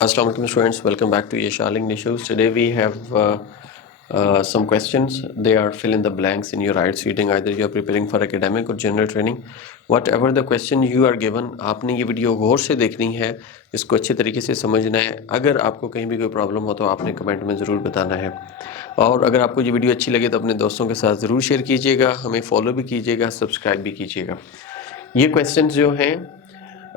Assalamu alaikum students, welcome back to Yashal English House. Today we have some questions. They are fill in the blanks in your IELTS reading. Either you are preparing for academic or general training. Whatever the question you are given, आपने ये video गौर से देखनी है, इसको अच्छे तरीके से समझना है. अगर आपको कहीं भी कोई प्रॉब्लम हो तो आपने कमेंट में ज़रूर बताना है. और अगर आपको ये वीडियो अच्छी लगे तो अपने दोस्तों के साथ ज़रूर शेयर कीजिएगा, हमें फॉलो भी कीजिएगा, सब्सक्राइब भी कीजिएगा. ये क्वेश्चन जो हैं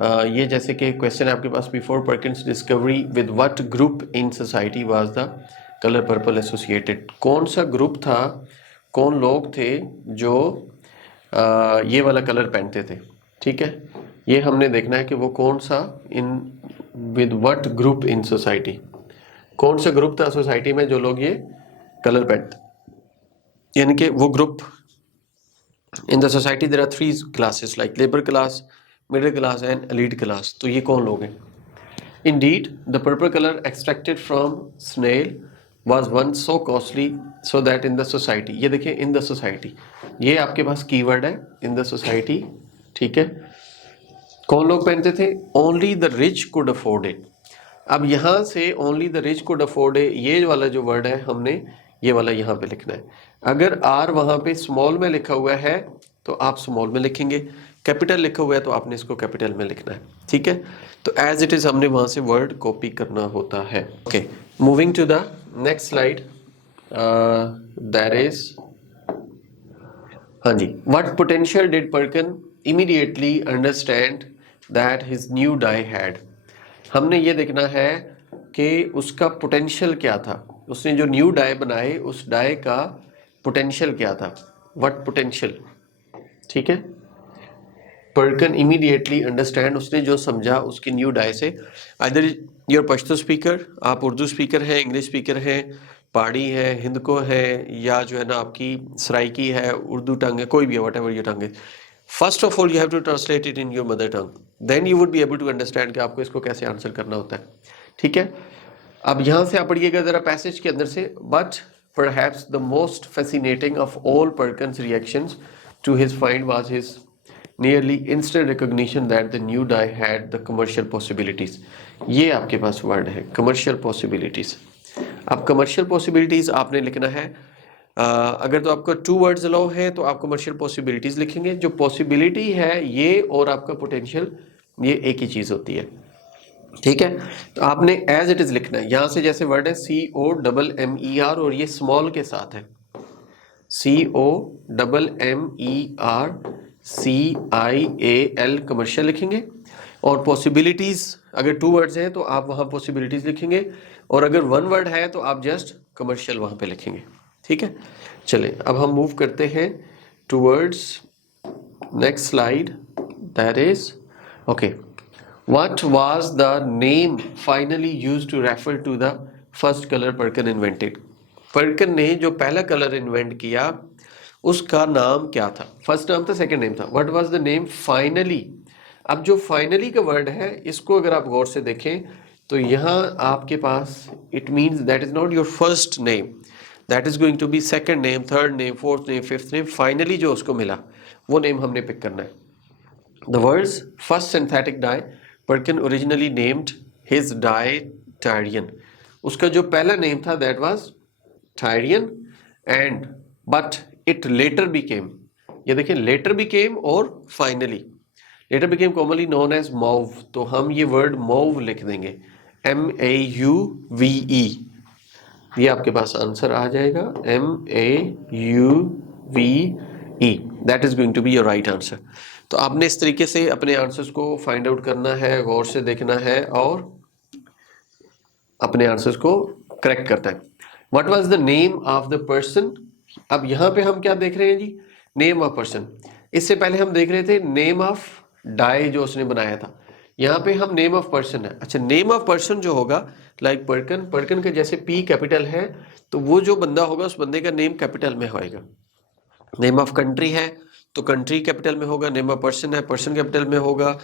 ये जैसे कि क्वेश्चन आपके पास before Perkins discovery with what group in society was the colour purple associated. कौन सा ग्रुप था, कौन लोग थे जो ये वाला कलर पहनते थे. ठीक है, ये हमने देखना है कि वो कौन सा in with what group in society, कौन सा ग्रुप था सोसाइटी में जो लोग ये कलर पहनते, यानी कि वो group. In the society there are three classes like labour class, middle class and elite class. तो ये कौन लोग हैं. Indeed the purple colour extracted from snail was one so costly so that in the society. ये देखिए इन the society, ये आपके पास keyword है इन द सोसाइटी. ठीक है, कौन लोग पहनते थे. Only the rich could afford it. अब यहाँ से only the rich could afford it, ये वाला जो वर्ड है हमने ये वाला यहाँ पे लिखना है. अगर आर वहाँ पे स्मॉल में लिखा हुआ है तो आप स्मॉल में लिखेंगे, कैपिटल लिखा हुआ है तो आपने इसको कैपिटल में लिखना है. ठीक है, तो एज इट इज हमने वहां से वर्ड कॉपी करना होता है. Okay, moving to the next slide. That is, हाँ जी, what potential did Perkin immediately understand that his new dye had. हमने ये देखना है कि उसका पोटेंशियल क्या था. उसने जो न्यू डाई बनाए उस डाई का पोटेंशियल क्या था. What potential. ठीक है, पर्किन इमीडिएटली अंडरस्टैंड, उसने जो समझा उसकी न्यू डाई से. आइदर योर पश्तो स्पीकर, आप उर्दू स्पीकर हैं, इंग्लिश स्पीकर हैं, पहाड़ी है, हिंद को है, या जो है ना आपकी सराइकी है, उर्दू टंग है, कोई भी है, वट एवर योर टंग है. First of all you have to translate it in your mother tongue, then you would be able to understand कि आपको इसको कैसे आंसर करना होता है. ठीक है, अब यहाँ से आप पढ़िएगा ज़रा पैसेज के अंदर से. But perhaps the most fascinating of all Perkins reactions to his find was his nearly instant recognition that the new die had the commercial possibilities. ये आपके पास वर्ड है commercial possibilities. अब commercial possibilities आपने लिखना है. अगर तो आपका टू वर्ड्स अलाउ है तो आप commercial possibilities लिखेंगे. जो possibility है ये और आपका potential ये एक ही चीज़ होती है. ठीक है, तो आपने एज इट इज़ लिखना है. यहाँ से जैसे वर्ड है COMMER और ये स्मॉल के साथ है, COMMERCIAL कमर्शियल लिखेंगे. और पॉसिबिलिटीज़ अगर टू वर्ड्स हैं तो आप वहाँ पॉसिबिलिटीज़ लिखेंगे, और अगर वन वर्ड है तो आप जस्ट कमर्शियल वहाँ पे लिखेंगे. ठीक है, चलें अब हम मूव करते हैं towards next slide. That is okay, what was the name finally used to refer to the first colour Perkin invented. Perkin ने जो पहला कलर इन्वेंट किया उसका नाम क्या था. फर्स्ट नाम था, सेकंड नेम था. What was the name finally. अब जो फाइनली का वर्ड है इसको अगर आप गौर से देखें तो यहाँ आपके पास it means that is not your first name, that is going to be second name, third name, fourth name, fifth name. Finally जो उसको मिला वो नेम हमने पिक करना है. The words first synthetic dye, Perkin originally named his dye Tyrian. उसका जो पहला नेम था that was Tyrian and but it later became, ये देखिए later became और finally later became commonly known as mauve. तो हम ये word mauve लिख देंगे, MAUVE. ये आपके पास आंसर आ जाएगा MAUVE. That is going to be your right answer. तो आपने इस तरीके से अपने आंसर्स को फाइंड आउट करना है, गौर से देखना है और अपने आंसर्स को करेक्ट करना है. What was the name of the person? अब यहाँ पे हम क्या देख रहे हैं जी, नेम ऑफ पर्सन. इससे पहले हम देख रहे थे नेम ऑफ डाई जो उसने बनाया था. यहाँ पे हम नेम ऑफ पर्सन है. अच्छा, नेम ऑफ पर्सन जो होगा लाइक पर्किन, पर्किन के जैसे P कैपिटल है तो वो जो बंदा होगा उस बंदे का नेम कैपिटल में होएगा. नेम ऑफ कंट्री है तो कंट्री कैपिटल में होगा. नेम ऑफ पर्सन है, पर्सन कैपिटल में होगा.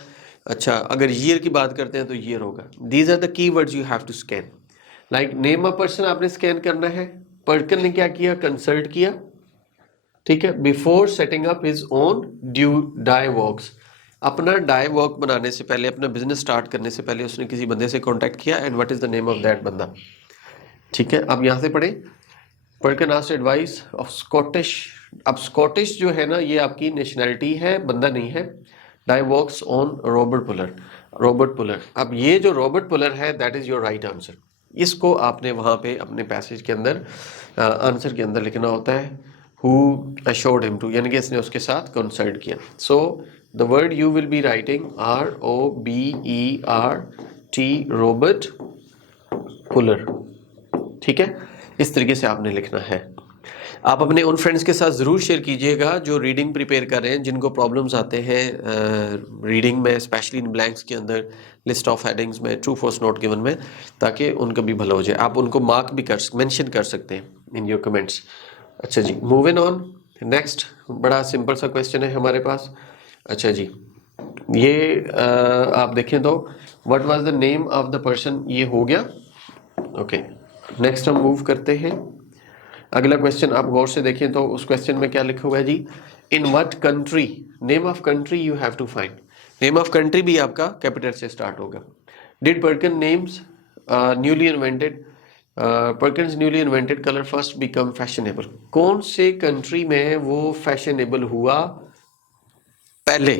अच्छा, अगर ईयर की बात करते हैं तो ईयर होगा. These are the key words you have to scan. Like name of person आपने स्कैन करना है. पर्किन ने क्या किया, कंसल्ट किया. ठीक है, before setting up his own due dye works. अपना डाई वर्क बनाने से पहले, अपना बिजनेस स्टार्ट करने से पहले उसने किसी बंदे से कांटेक्ट किया, and what is the name of that बंदा। ठीक है, अब यहाँ से पढ़े, Perkin asked advice of Scottish. अब स्कॉटिश जो है ना, ये आपकी नेशनैलिटी है, बंदा नहीं है। Dye works on Robert Puller, Robert Puller. अब ये जो रॉबर्ट पुलर है, that is your right answer. इसको आपने वहां पे अपने पैसेज के अंदर आंसर के अंदर लिखना होता है, हु अश्योर्ड हिम टू, यानी कि इसने उसके साथ कंसल्ट किया। So the word you will be writing ROBERT, Robert puller. ठीक है, इस तरीके से आपने लिखना है। आप अपने उन फ्रेंड्स के साथ ज़रूर शेयर कीजिएगा जो रीडिंग प्रिपेयर कर रहे हैं, जिनको प्रॉब्लम्स आते हैं रीडिंग में, स्पेशली इन ब्लैंक्स के अंदर, लिस्ट ऑफ हेडिंग्स में, ट्रू फॉल्स नोट गिवन में, ताकि उनका भी भला हो जाए। आप उनको मार्क भी मेंशन कर सकते हैं इन योर कमेंट्स। अच्छा जी, मूविंग ऑन। नेक्स्ट बड़ा सिंपल सा क्वेश्चन है हमारे पास। अच्छा जी, ये आप देखें तो what was the name of the person, ये हो गया। ओके, नेक्स्ट हम मूव करते हैं। अगला क्वेश्चन आप गौर से देखें तो उस क्वेश्चन में क्या लिखा हुआ है जी, in what country, name of country you have to find. Name of country भी आपका कैपिटल से स्टार्ट होगा। Did Perkin names newly invented, Perkin's newly invented colour first become fashionable. कौन से कंट्री में वो फैशनेबल हुआ पहले,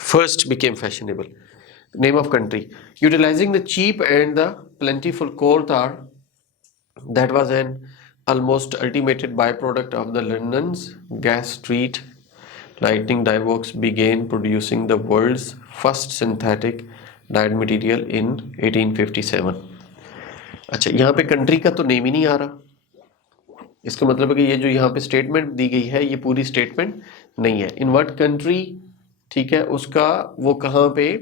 first became fashionable. Name of country, utilising the cheap and the plentiful coal tar, that was an almost ultimated byproduct of the London's gas street lightning dye works began producing the world's first synthetic dyed material in 1857। अच्छा, यहाँ पे country का तो name ही नहीं आ रहा। इसका मतलब है कि ये जो यहाँ पे स्टेटमेंट दी गई है, ये पूरी स्टेटमेंट नहीं है। इन व्हाट कंट्री, ठीक है, उसका वो कहाँ पे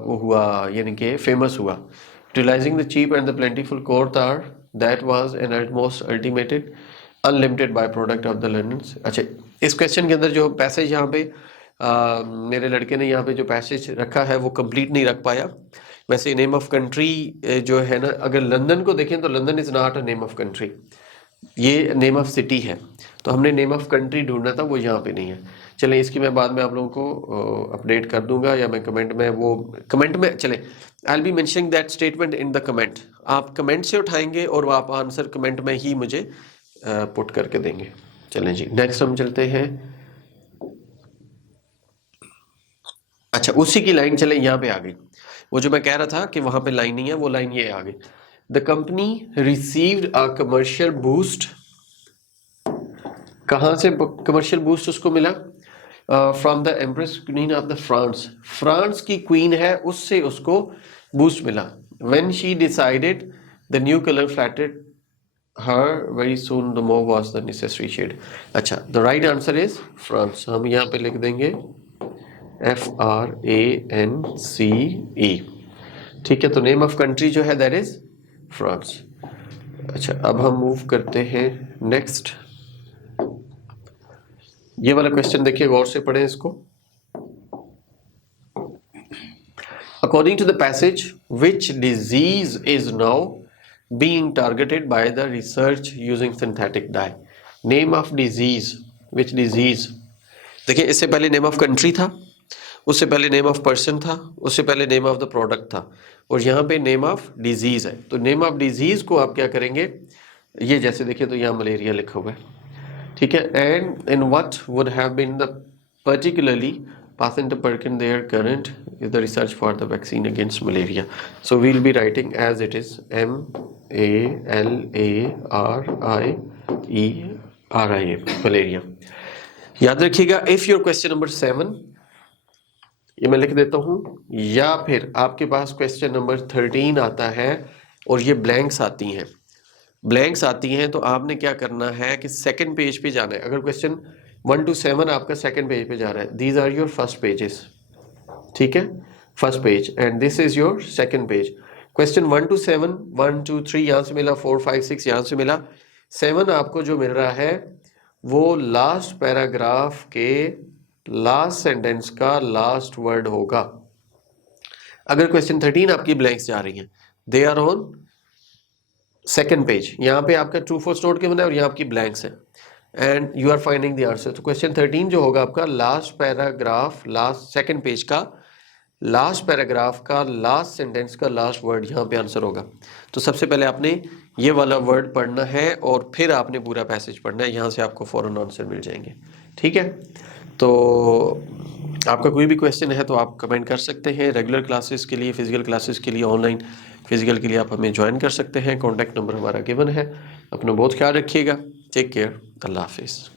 वो हुआ, यानी कि फेमस हुआ। Utilising the cheap and the plentiful coal tar, that was an almost ultimated unlimited byproduct of the London's। अच्छा, इस क्वेश्चन के अंदर जो पैसेज यहाँ पे मेरे लड़के ने यहाँ पे जो पैसेज रखा है वो कंप्लीट नहीं रख पाया। वैसे नेम ऑफ कंट्री जो है ना, अगर लंदन को देखें तो London is not a name of country, ये नेम ऑफ सिटी है। तो हमने नेम ऑफ कंट्री ढूंढना था, वो यहाँ पे नहीं है। चलें, इसकी मैं बाद में आप लोगों को अपडेट कर दूंगा, या मैं कमेंट में, वो कमेंट में, चलें, I will be mentioning that statement in the comment. आप कमेंट से उठाएंगे और आप आंसर कमेंट में ही मुझे पुट करके देंगे। चलें जी, नेक्स्ट हम चलते हैं। अच्छा, उसी की लाइन, चलें यहाँ पे आ गई। वो जो मैं कह रहा था कि वहां पे लाइन नहीं है, वो लाइन ये आ गई। The company received a commercial boost. कहाँ से कमर्शियल बूस्ट उसको मिला? From the empress queen of the France. France की क्वीन है, उससे उसको बूस्ट मिला। When she decided the new colour flattered her very soon the mauve was the necessary shade. अच्छा, the right answer is France. हम यहाँ पे लिख देंगे FRANCE। ठीक है, तो नेम ऑफ कंट्री जो है दैट इज फ्रांस। अच्छा, अब हम मूव करते हैं नेक्स्ट। ये वाला क्वेश्चन देखिए, गौर से पढ़ें इसको। According to the passage, which disease is now being targeted by the research using synthetic dye। Name of disease, which disease. देखिए, इससे पहले नेम ऑफ कंट्री था, उससे पहले नेम ऑफ पर्सन था, उससे पहले नेम ऑफ द प्रोडक्ट था, और यहाँ पे नेम ऑफ डिजीज है। तो नेम ऑफ डिजीज को आप क्या करेंगे, ये जैसे देखिए तो यहाँ मलेरिया लिखा हुआ है, ठीक है। And in what would have been the particularly patient Perkin their current is the research for the vaccine against malaria। So we'll be writing as it is, MALARIERIA, malaria। याद रखिएगा। इफ योर क्वेश्चन नंबर 7, ये मैं लिख देता हूं, या फिर आपके पास क्वेश्चन नंबर 13 आता है और ये ब्लैंक्स आती हैं, ब्लैंक्स आती हैं, तो आपने क्या करना है कि सेकंड पेज पे जाना है। अगर क्वेश्चन 1 to 7 आपका सेकंड पेज पे जा रहा है, these are your first pages, ठीक है, first page, and this is your second page. Question 1 to 7, 1 2 3 यहाँ से मिला, 4 5 6 यहाँ से मिला, 7 आपको जो मिल रहा है वो लास्ट पैराग्राफ के लास्ट सेंटेंस का लास्ट वर्ड होगा। अगर क्वेश्चन 13 आपकी ब्लैंक्स जा रही हैं, they are on second page. यहाँ पे आपका ट्रू फॉल्स नोट के बना है और यहाँ आपकी ब्लैंक्स है। And you are finding the answer. तो क्वेश्चन 13 जो होगा आपका, last paragraph, last second page का लास्ट पैराग्राफ का लास्ट सेंटेंस का लास्ट वर्ड यहाँ पे आंसर होगा। तो सबसे पहले आपने ये वाला वर्ड पढ़ना है और फिर आपने पूरा पैसेज पढ़ना है, यहाँ से आपको फौरन आंसर मिल जाएंगे। ठीक है, तो आपका कोई भी क्वेश्चन है तो आप कमेंट कर सकते हैं। रेगुलर क्लासेस के लिए, फिजिकल क्लासेस के लिए, ऑनलाइन फिजिकल के लिए आप हमें ज्वाइन कर सकते हैं। कॉन्टैक्ट नंबर हमारा गिवन है। अपना बहुत ख्याल रखिएगा। Take care. अल्लाह हाफिज़।